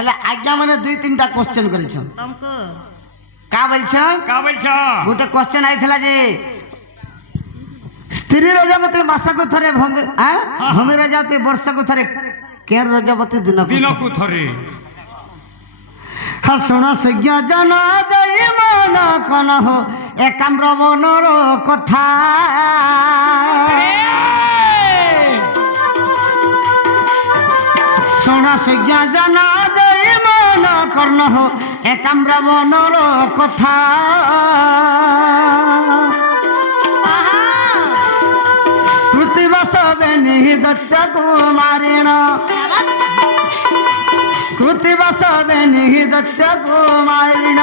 ହେଲେ ଆଜ୍ଞା ମାନେ ଦୁଇ ତିନିଟା କ୍ୱେଶ୍ଚନ କରିଛନ୍ तुमको କା ବୋଲଛନ୍ का बोल ଗୋଟେ କ୍ୱେଶ୍ଚନ ଆଇଥିଲା ଯେ ସ୍ତ୍ରୀ ରଜବତୀ ମାସକୁ ଥରେ ଭୂମି ରଜବତୀ ବର୍ଷକୁ ଥରେ କେନ୍ ରଜବତୀ ଦିନକୁ दिन को थरे ହଁ ଶୁଣ ସଜ୍ଞ ଜନ ଦେଇ ମନ କନ ହୋ ଏକାମ୍ର ମନର କଥା ଶୁଣ ସଜ୍ଞ ଜନ ଦେଇ ମନ କର୍ଣ୍ଣ ହୋ ଏକାମ୍ର ମନର କଥା କୃତିବାସ ବେନି ଦତ୍ତ କୁମାରିଣ କୃତିବାସ ବେନି ଦତ୍ତ କୁମାରିଣ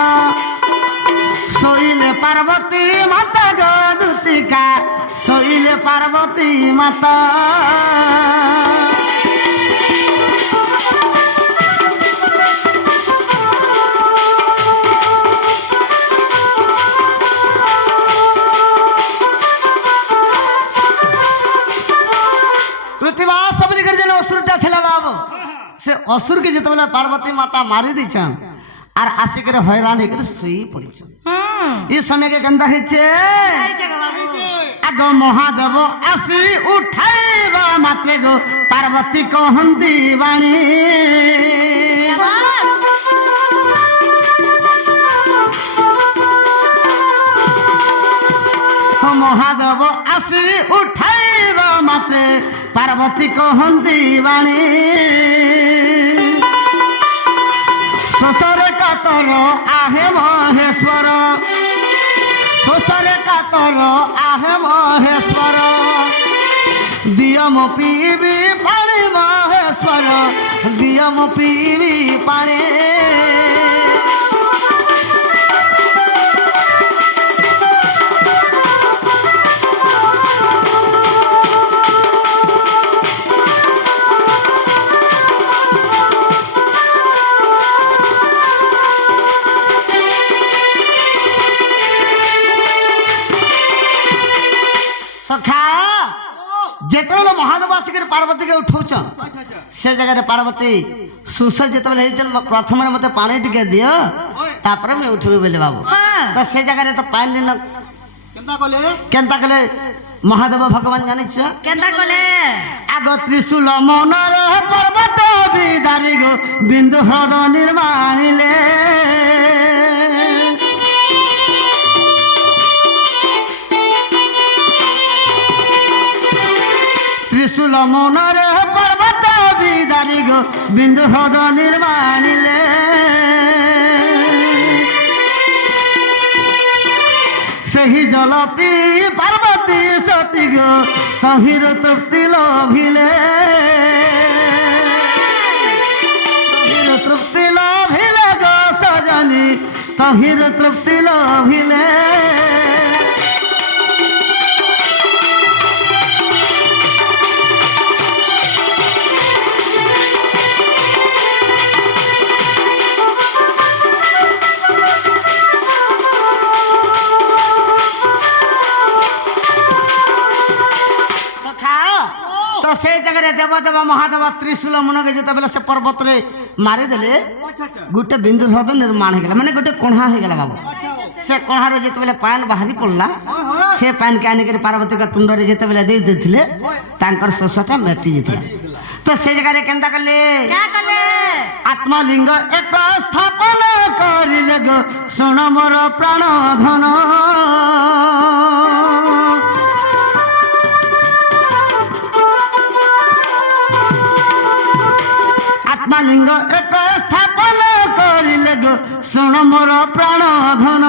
ଶୋଇଲେ ପାର୍ବତୀ ମାତା ଗଦୁତିକା ଶୋଇଲେ ପାର୍ବତୀ ମାତା କୃତିବାସ ବୋଲିକରି ଯେନ୍ ଅସୁରଟା ଥିଲା ବାବୁ से असुर के जितने पार्वती माता मारी दीछन आर आसिक हैरान होकर सोई पड़ीछन ये समय के केंदा हेचे आगो महादेव आसी उठाइबा माते गो पार्वती कहंती बाणी महादेव आसी उठाइबा माते पार्वती कहंती बाणी शोषरे कातर आहे महेश्वर शोषरे कातर आहे महेश्वर दियम पीबी पानी महेश्वर दियम पीबी पानी जेतबेले महादेव आसिक पार्वती के उठाउछन से जगह पार्वती सुस जेतबेले हेचन प्रथम मते पानी टिके दियो तापर मैं उठबे बोले बाबू तो से जगह तो पानी न केंता कले महादेव भगवान जानि छ केंदा कोले आगो त्रिशूल मनर पर्वत बिदारी गो बिंदु ह्रद निर्माणिले त्रिशूल मनर पर्वत बिदारी गो बिंदु ह्रद निर्माणिले सही जल पी पार्वती सती गो तहिर तृप्ति लभिले तहिर तृप्ति लभिले गो सजनी तहिर तृप्ति लभिले तो से जगह देवदेव महादेव त्रिशूल मन के जो से पर्वत रे मारिदेले गोटे बिंदु ह्रद निर्माण हो गला माने गोटे कोढ़ा हो गला बाबू से कोढ़ार जिते पान बाहरी पड़ला से पान के आनिक पार्वती का तुंड रे जिते दे देथिले तांकर शोषटा मेटी जेथिला तो से जगह केंता कले क्या कले आत्मलिंग एक स्थापन करिले गो सुन मोर प्राण धन आत्मलिंग एक स्थापन करिले गो सुन मोर प्राण धन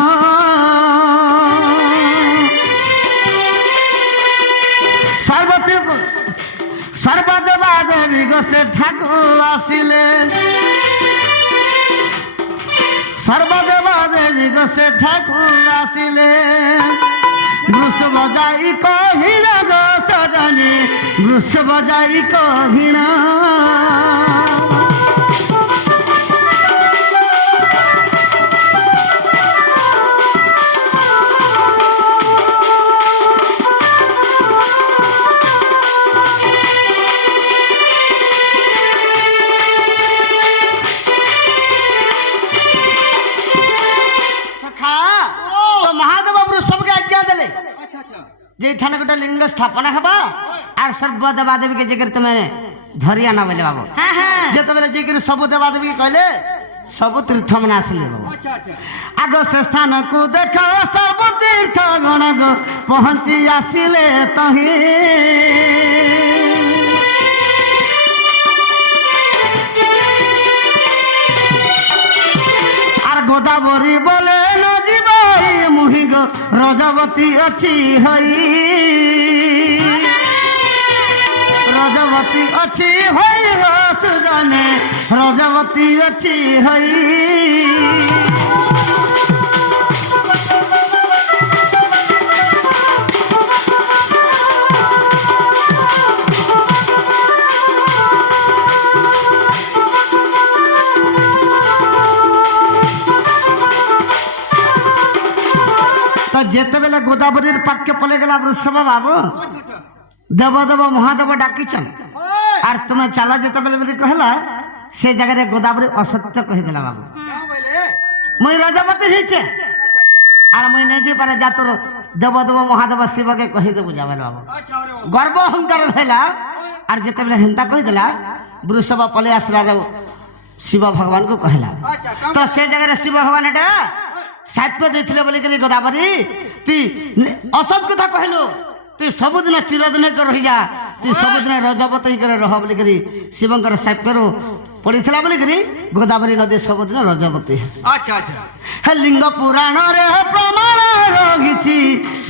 सर्वदेवा देवी गो से ठाकुर आसिले सर्वदेवा देवी गो से ठाकुर आसिले वृष बजाई कहिण गो सजनी वृष बजाई कहिण जे ठाने गोटे लिंग स्थापना हबा आर सर्व देवादेवी के जगह तुम धरी आना बोले बाबू जिते बेले जे सब देवादेवी कहले सब तीर्थ मन आसिले बाबू आग से स्थान को देख सब तीर्थ गण गो पहुंची आसिले तही आर गोदावरी बोले न जीवाई मुहि गो रजवती अच्छी हई रजवती अच्छी हई हो सुजने रजवती अच्छी हई तो जेते बेले गोदावरी पाके पले गला वृषभ बाबू देवदेव महादेव डाकिचन आर तुम चला जेते बेले बोली कहला से जगह गोदावरी असत्य कहीदेला बाबू मुई रजवती हिचे आर मुई नहीं जी पारे जा तोर देवदेव महादेव शिव के कही दे बुझा बेले बाबू गर्व अहंकार धैला आर जेते बेले हेंता कहीदेला वृषभ पले आसला शिव भगवान को कहला तो से जगह शिव भगवान एटा साप्य देथिले बोली करी गोदावरी ती असत कथा कहलो तू सबुदिन चिरदिन कर रही जा तू सबुदिन रजवती कर रह बोली करी शिवंकर साप्यरो पड़ीथिला बोली करी गोदावरी नदी सबुदिन रजवती अच्छा अच्छा हे लिंग पुराण रे प्रमाण रहिछि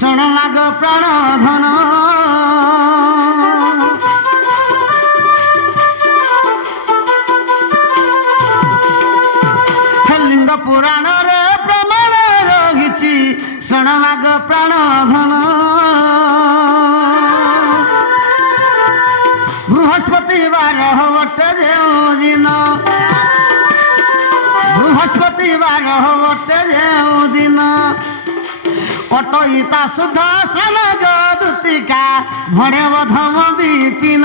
सुन माग प्राण धन हे लिंग पुराण रे शरणमाग प्राण धन बृहस्पतिवार हवटे जेउ दिन बृहस्पतिवार हवटे जेउ दिन अटईता सुधा स्नान गदुतिका भणे बधम विपिन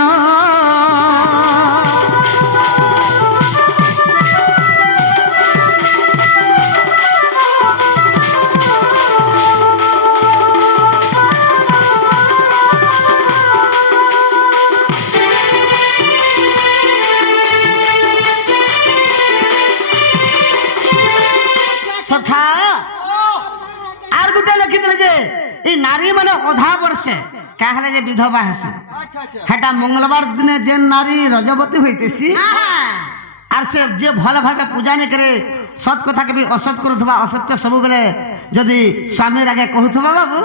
नारी माने अधा वर्षे कहले जे विधवा हसे हेटा मंगलवार दिन जे नारी रजवती होइतेसी आर से जे भल भाबे पूजा ने करे सत कथा के भी असत करूथबा असत्य सब बेले जदी स्वामी आगे कहूथबा बाबू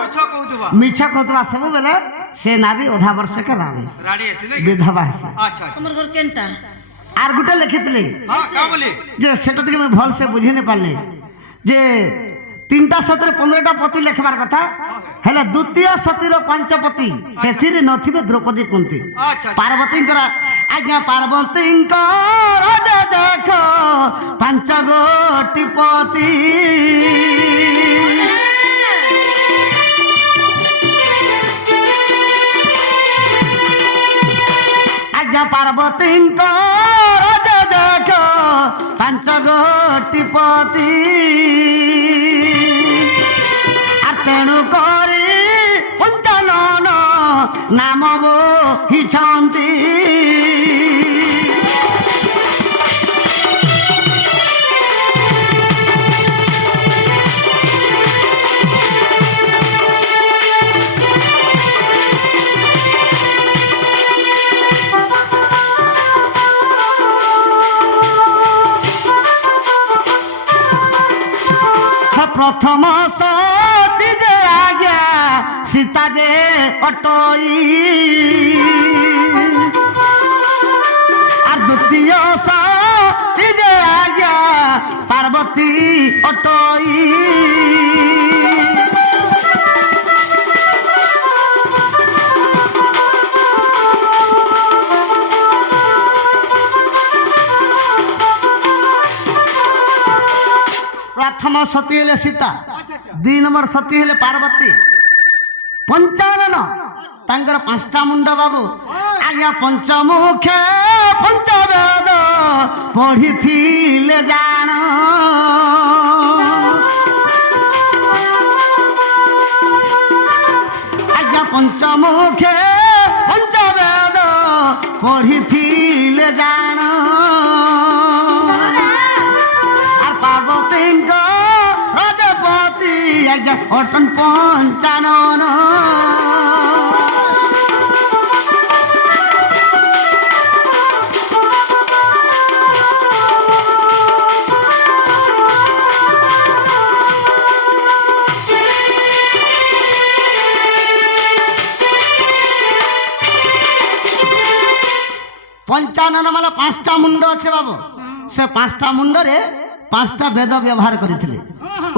मिछा कहूथबा सब बेले से नारी अधा वर्ष के राणी हसे विधवा हसे अच्छा हमर घर केनटा आर गुटे लिखितले हां का बोली जे सेटा तक मैं भल से बुझी ने पाले जे 3टा सतिर 15टा पति लिखबार कथा हेले द्वितीय सतिर 5 पति सेथिरे नथिबे द्रौपदी कुंती पार्वती करा आज्ञा पार्वती राजा देखो 5 गोटी पति आज्ञा पार्वती राजा देखो 5 गोटी पति तेणु करी पंचानन नाम बोहिछंती प्रथम सती जे आज्ञा सीता जे अटई और द्वितीय सती जे आज्ञा पार्वती अटई प्रथम सती हेले सीता 2 नंबर सती हेले पार्वती 55 तांकर 5टा मुंड बाबू आज्ञा पंचमुखे पंचवेद पढ़ी थिले जान आज्ञा পঞ্চমুখে পঞ্চবেদ পড়িছিলে জাণ আর পার্বতীঙ্ক রজপতি আজ্ঞা অটন পঞ্চানন পঞ্চানন মানে 5টা মুন্ড আছে বাবু সে 5টা মুন্ডরে 5টা বেদ ব্যবহার করেছিলে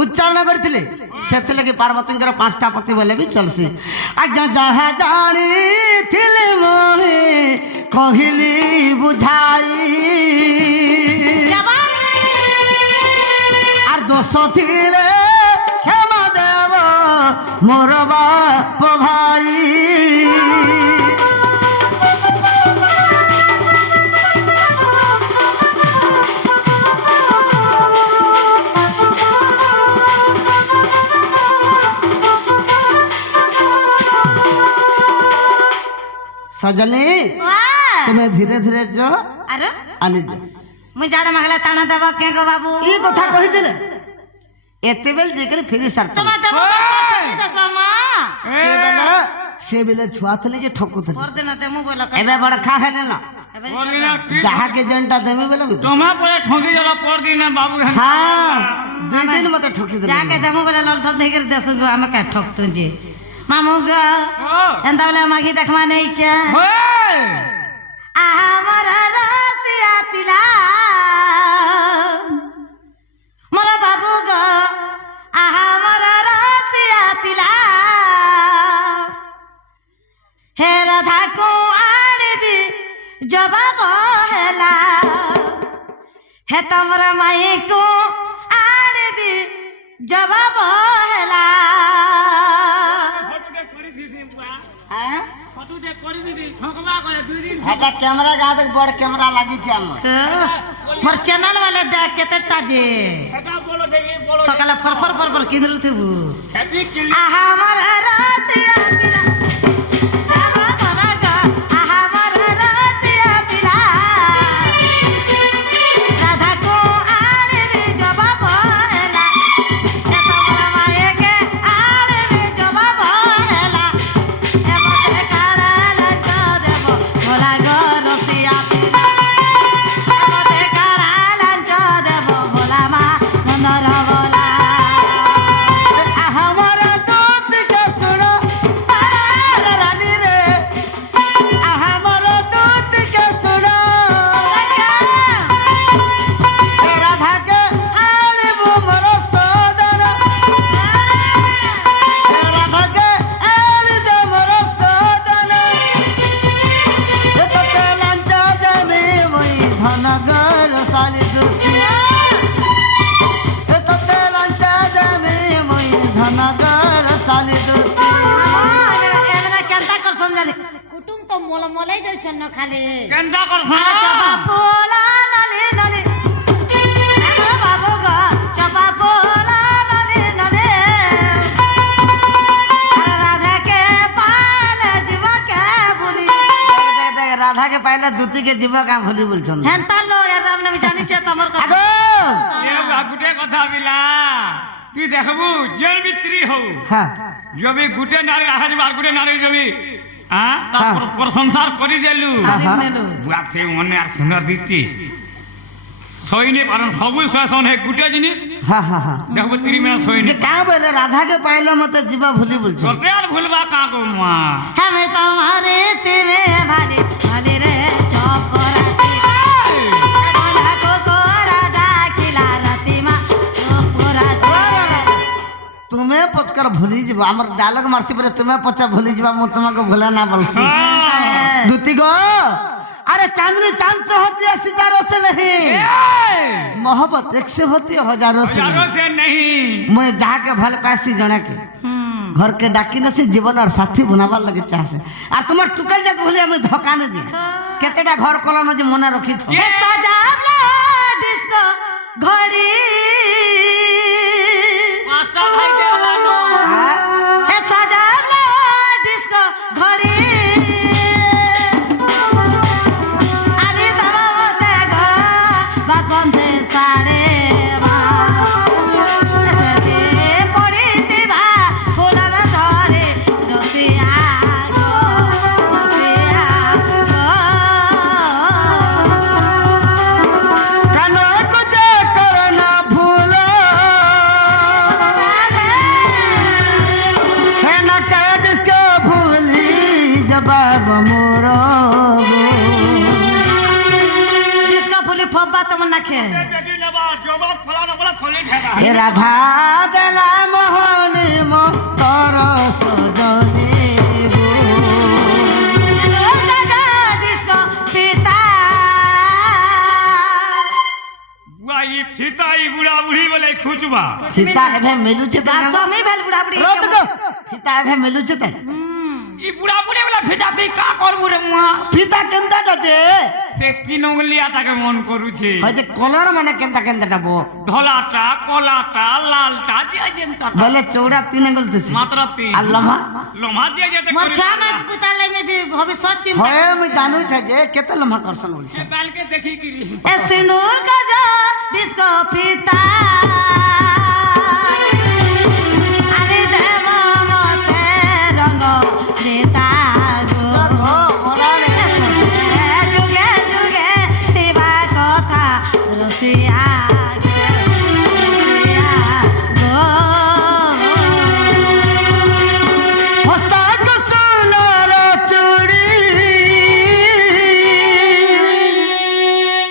উচ্চারণ করেছিলে সেথিলাগি পার্বতীঙ্কর 5টা পতি বলে বি চলছি আজ্ঞা যাহা জানিଥିଲି মনে কহিলি বুঝাই আর দোষ থিলে ক্ষমা দেব মোর বাপ ভাই सजनी तुम्हें धीरे धीरे जो अरे आनी दे मु जाड़ा महला ताना दबा के गो बाबू ई कथा कहि दिले एते बेल जेकर फिरी सरत तुम दबा ठकी दसमा से बेले छुआ थले जे ठोकु थले कर देना ते मु बोला एबे बड़ खा हेले ना जहा के जनता देमी बेले तुम्हा परे ठोकी जला पड़ दी ना बाबू हां 2 दिन मते ठोकी दे जाके दमु बोला लल ठक देकर देसु हम का ठोक तुझे मामू गा एंदा बोला मागी देखमा नहीं क्या आ हमरा रसिया पिला मोरा बाबू गा आ हमरा रसिया पिला हे राधा को आड़बी जवाब हेला हे तमरा माई को आड़बी जवाब हेला कैमरा गा दे बड़ कैमरा लागी छे हमर मोर चैनल वाले देख केते ताजे सकाले फरफर फरफर किंदरु थबु आ हमर रसिया पिला बाबा बाबा गा आ हमर रसिया पिला राधा को आरे जवाब हेला ए तमरा माए के आरे जवाब हेला ए मते काला लगा देबो भोला गो रसिया पिला ए मते काला लगा देबो भोला मा नंदर भोला हमर दूत के सुनो रानी रे हमर दूत के सुनो राधा के आनबू मोर सदन राधा के आन दे मोर सदन तते लंचा देवी वही धनगर साली दूती तते लंचा देवी वही धनगर साली दूती एमना केंता कर समझाली कुटुम तो मोला मोलाई जाय छन खाली केंदा कर अरे चबा पोला नली नली अरे बाबू गा चबा पोला नली नली अरे राधा के पाल जीवा के भूली देख राधा के पहले दूती के जीव का भूली बोलछन हेंता लो यार राम ने जानी छे तमर का आगो ये गुटे कथा बिला तू देखबू जेल मित्री हो हां जो भी गुटे नारी आज बार गुटे नारी जो भी हां हाँ। प्रशंसा करी देलु हाँ। बुआ से मने यार सुंदर दिसची सोइने पारन सबु श्वासन है गुटे जिनी हां हां हां देखबू तिरी में जे सोइने का बोले राधा के पहले मते जीव भूली बोलछन चलते यार भूलबा का को मां हमें तुम्हारे तिवे भाले भाले रे चौपराती राधा को कोरा डाकिला रतिमा चौपराती तुम्हें पचकर भूली जीव हमर डायलॉग मारसी पर तुम्हें पचा भूली जीव मु तुमको भूला ना बोलसी दूती गो अरे चांदनी चांद से होती है सितारों से नहीं मोहब्बत एक से होती है हजारों से जानो नहीं से नहीं मैं जहाँ के भल पैसी जने के घर के डाकी न से जीवन और साथी बनाबार लगे चाहे और तुम्हार टुकल जाके भूली हमें धोखा न दी केतेटा घर कलन जे मने रखी थो ये सजावला डिस्को घड़ी पांचटा भाई के वाला नो ये सजावला डिस्को ସାଡ଼େ ମା ସେତେ ପଡ଼ିଥିବା ଫୁଲର ଧରେ ରସିଆ ଗୋ ରସିଆ ଗୋ काना तुझे करना भूल है न कर जिसको भूली जवाब मोरो इसका फुली फोब्बा तुम ना खे বেটি নেবা জবাব ফলানো বলে চলি ঠেলা हे राधा देला मोहनी मो तोर सजनी गो दुर्गा जा जिसको पिता বুয়া ই ফিতাই বুড়া বুড়ি বলে খুঁজবা सीता एभे मिलु छे तार स्वामी भेल बुढ़ा बुढ़ी रोत गो सीता एभे मिलु छे ते ই বুড়া বুড়ি বলে ফিতা তুই কা করবু রে মুয়া सीता केनता दजे সে তিন উঙ্গলিয়াটাকে মন করুছে হয় যে কলর মানে কেনতা কেনতা বো ধলাটা কলাটা লালটা যে যেনটা বলে চৌড়া তিন আঙ্গুল দিছি মাত্র তিন আল্লাহ লমা দিয়ে যেতে मोर छा में पुताले में भी भविष्य चिंता হয় আমি জানু छे যে কেতে লম্বা করছন বলছে কালকে দেখি কি ए सिंदूर का जो जिसको पिता अरे देव मते रंग देता गो जुगे जुगे सेवा कथा रसिया गो रसिया गो হস্তা কুসুলর চুড়ি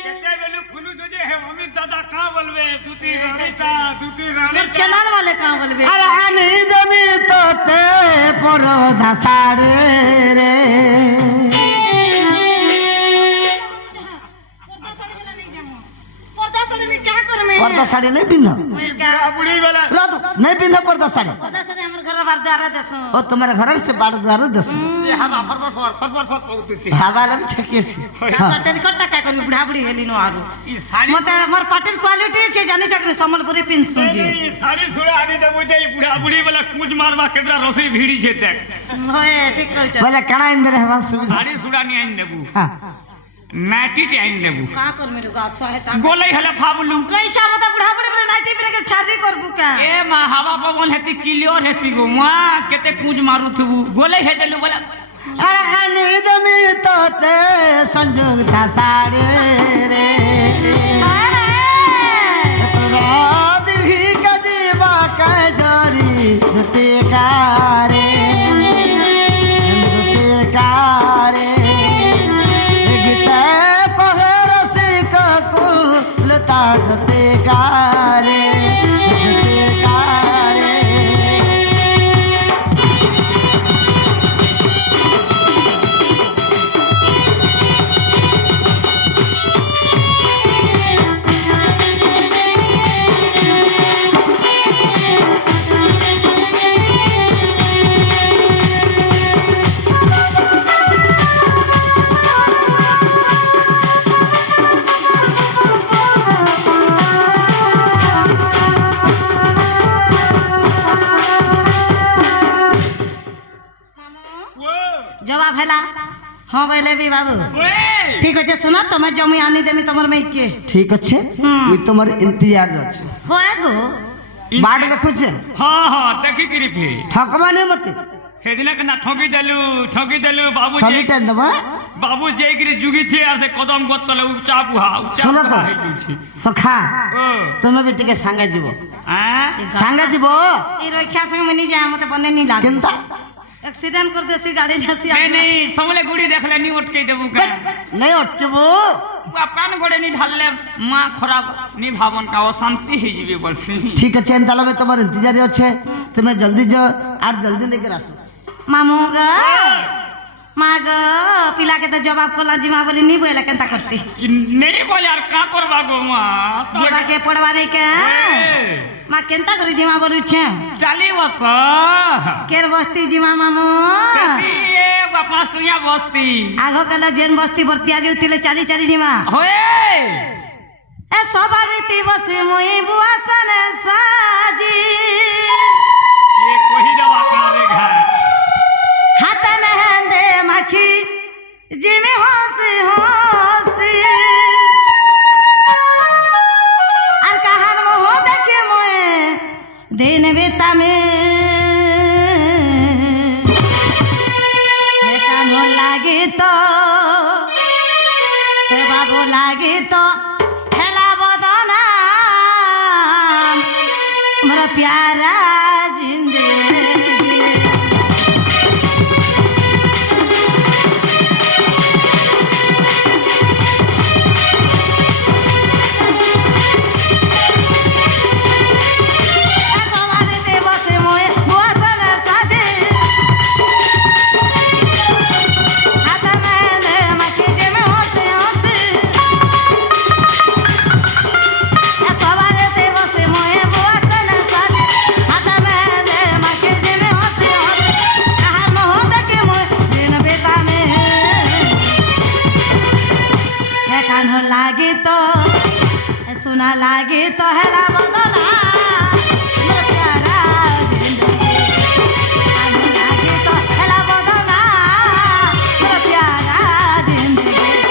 কেতে বেলু খুলু যে হে অমিত দাদা কা বলবে দুটি রানীটা चैनल वाले कहाँ बोलबे আর আনি দেবি তোতে পরদা সাড়ে রে पर्दा साड़ी में क्या कर में পর্দা শাড়ি নেই পিন্ধ বুড়ি বেলা রাত নেই পিন্ধ পর্দা শাড়ি पर्दा साड़ी हमर घर बार द्वारा देसो ও তোমার ঘরের সে বাড়ি দ্বার দেশ এ হাবা ফর পৌঁছতে হাবালে ছেকেছি सटे कट्टा क्या करबी बुढ़ा बुढ़ी हेली नो आरु ই শাড়ি मते हमर पार्टीर क्वालिटी छे जानि चकरी सम्बलपुरी पिनसु जी এই শাড়ি সুড়ে আনি দেবো যে বুড়া বুড়ি বেলা কুঁজ মারবা কেতরা রসই ভিড়িছে দেখ होए ठीक कहछ বলে কেনা ইন্দরে হবা সুবিধা শাড়ি সুড়া নিয়ে আনি দেবো হ্যাঁ নাইটিটি আনি দেবো का कर मेरे गात सहायता গোলাই হলে ফাবলু रही मते बुढ़ा बुढ़ी बोले नाइटी पिन के छादी करबू का এ মা হাওয়া পবন হেতি ক্লিয়র হেসি গো মা কেতে কুঁজ মারুথবু গোলাই হে দেলু বলা আর আনি দেবি তোতে সংযুক্তা সাড়ে রে রাধি গজিবা কাজরি দুতে কারে দুতে কারে গীতে কহে রসিক কুলতা দুতে কারে দুতে কারে जवाब हैला हां बोले भी बाबू ठीक আছে सुनो तुम्हें जमी आनी देमी तमर में के ঠিক আছে হুম। ওই তোমার ইন্তজার আছে होए गो বাড়ি দেখুছে হ্যাঁ হ্যাঁ দেখি কি রে ফে ঠকবানে মতে সেদিন কেনা ঠকি দেলু বাবু সলিটা দেব বাবু যেইগিরি জুগিছে আর সে কদম গতলে উচা বুহা শোনো তো হই যাଉଛି সখা ও তুমি বি টিকে সাঙ্গে যাব হ্যাঁ সাঙ্গে যাব ई रक्षा संग में नहीं जाए मते बने नहीं लागे কেনতা एक्सीडेंट कर देसी गाड़ी जैसी नहीं नहीं समले गुड़ी देखले नी उठके देबू का नहीं अटकेबो पान गोड़े नी ढालले मां खराब नी भावन का अशांति ही जीवे बोलছি ঠিক আছে তাহলে তোমার ইন্তজারে আছে তুমি জলদি যাও আর জলদি लेके আসো मामू गा माग पिला के तो जवाब कोला जिमा बोली नहीं बोला केनता करती कि नहीं बोले यार का करबा गो मां जीवा के पड़वा रे के मां केनता करी जिमा बोली छे चाली बस केर बस्ती जिमा मामू ये बापा सुया बस्ती आगो कला जेन बस्ती बर्तिया जे उतिले चाली चाली जिमा होए ए सबारीती बसी मुई बुआ सने साजी ये कोही दवा करे घर हाथ में हंदे मखी जिमी होसी होसी दिन बीता में हे कान्हो लागी तो हे बाबू लागी तो हेला बदना हमारा प्यारा जिंदगी लागे तो सुना लागे तो हेला बदना मेरा प्यारा जिंदगी कान्हो लागे तो हेला बदना मेरा प्यारा जिंदगी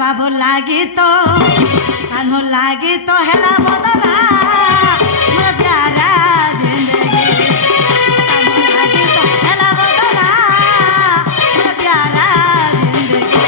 बाबू लागी तो कान्हो लागी तो हेला बदना मेरा प्यारा जिंदगी कान्हो लागी तो हेला बदना मेरा प्यारा जिंदगी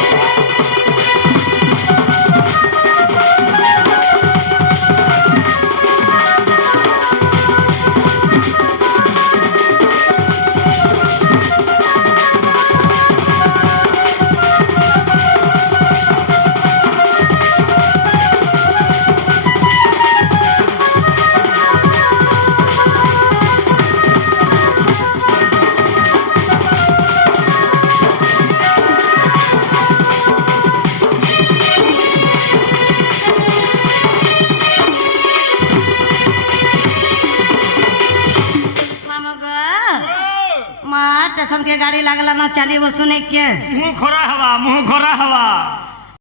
स्टेशन के गाड़ी लागला ना चली वो सुने के मुँह खोरा हवा